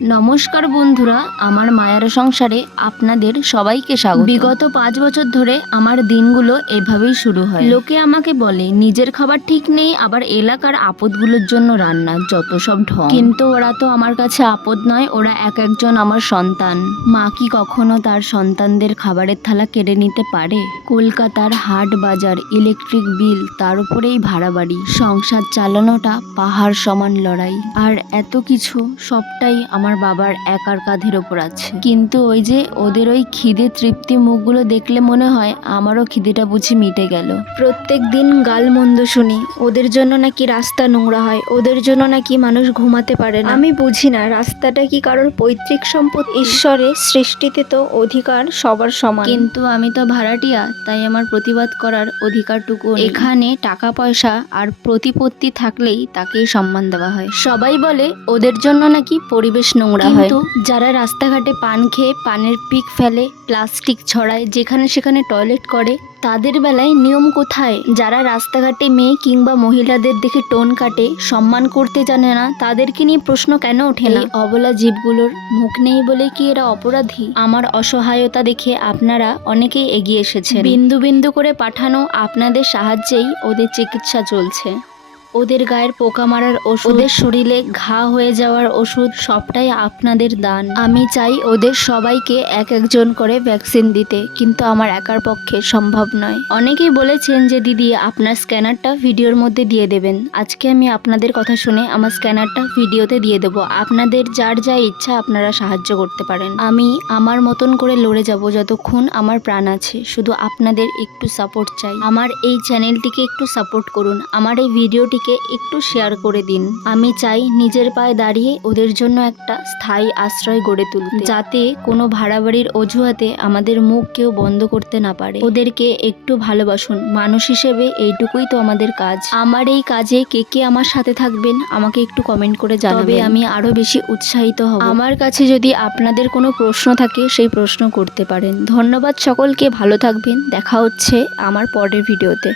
নমস্কার বন্ধুরা, আমার মায়ার সংসারে আপনাদের সবাইকে স্বাগত। বিগত 5 বছর ধরে আমার দিনগুলো এভাবেই শুরু হয়। লোকে আমাকে বলে নিজের খাবার ঠিক নেই, আবার এলাকার আপদগুলোর জন্য রান্না, যত সব ঢং। কিন্তু ওরা তো আমার কাছে আপদ নয়, ওরা এক একজন আমার সন্তান। মা কি কখনো তার সন্তানদের খাবারের থালা কেড়ে নিতে পারে? কলকাতার হাট বাজার, ইলেকট্রিক বিল, তার উপরেই ভাড়া বাড়ি, সংসার চালানোটা পাহাড় সমান লড়াই। আর এত কিছু সবটাই আমার বাবার একার কাঁধের ওপর আছে। কিন্তু ওই যে ওদের ওই খিদে তৃপ্তি মুখগুলো দেখলে মনে হয় আমারও খিদেটা বুঝি মিটে গেল। প্রত্যেক দিন গালমন্দ শুনি, ওদের জন্য নাকি রাস্তা নোংরা হয়, ওদের জন্য নাকি মানুষ ঘুমাতে পারে না। আমি বুঝি না, রাস্তাটা কি কারোর পৈতৃক সম্পদ? ঈশ্বরের সৃষ্টিতে তো অধিকার সবার সমান, কিন্তু আমি তো ভাড়াটিয়া, তাই আমার প্রতিবাদ করার অধিকারটুকু নেই। এখানে টাকা পয়সা আর প্রতিপত্তি থাকলেই তাকেই সম্মান দেওয়া হয়। সবাই বলে ওদের জন্য নাকি পরিবেশ নোংরা হয়, কিন্তু যারা রাস্তাঘাটে পান খেয়ে পানের পিক ফেলে, প্লাস্টিক ছড়ায়, যেখানে সেখানে টয়লেট করে, তাদের বেলায় নিয়ম কোথায়? যারা রাস্তাঘাটে মেয়ে কিংবা মহিলাদের দেখে টোন কাটে, সম্মান করতে জানে না, তাদেরকে নিয়ে প্রশ্ন কেন ওঠে না? অবলা জীবগুলোর মুখ নেই বলে কি এরা অপরাধী? আমার অসহায়তা দেখে আপনারা অনেকেই এগিয়ে এসেছেন। বিন্দু বিন্দু করে পাঠানো আপনাদের সাহায্যেই ওদের চিকিৎসা চলছে। ওদের গায়ের পোকা মারার ওষুধ, ওদের শরীরে ঘা হয়ে যাওয়ার ওষুধ, সবটাই আপনাদের দান। আমি চাই ওদের সবাইকে এক একজন করে ভ্যাকসিন দিতে, কিন্তু আমার একার পক্ষে সম্ভব নয়। অনেকেই বলেছেন যে দিদি আপনার স্ক্যানারটা ভিডিওর মধ্যে দিয়ে দেবেন। আজকে আমি আপনাদের কথা শুনে আমার স্ক্যানারটা ভিডিওতে দিয়ে দেবো। আপনাদের যার যা ইচ্ছা আপনারা সাহায্য করতে পারেন। আমি আমার মতন করে লড়ে যাব যতক্ষণ আমার প্রাণ আছে। শুধু আপনাদের একটু সাপোর্ট চাই। আমার এই চ্যানেলটিকে একটু সাপোর্ট করুন, আমার এই ভিডিওটিকে একটু শেয়ার করে দিন। আমি চাই নিজের পায়ে দাঁড়িয়ে ওদের জন্য একটা স্থায়ী আশ্রয় গড়ে তুলতে, যাতে কোনো ভাড়া বাড়ির অজুহাতে আমাদের মুখ কেউ বন্ধ করতে না পারে। ওদেরকে একটু ভালোবাসুন, মানুষ হিসেবে এইটুকুই তো আমাদের কাজ। আমার এই কাজে কে কে আমার সাথে থাকবেন আমাকে একটু কমেন্ট করে জানাবেন, তবে আমি আরো বেশি উৎসাহিত হব। আমার কাছে যদি আপনাদের কোনো প্রশ্ন থাকে সেই প্রশ্ন করতে পারেন। ধন্যবাদ সকলকে, ভালো থাকবেন। দেখা হচ্ছে আমার পরের ভিডিওতে।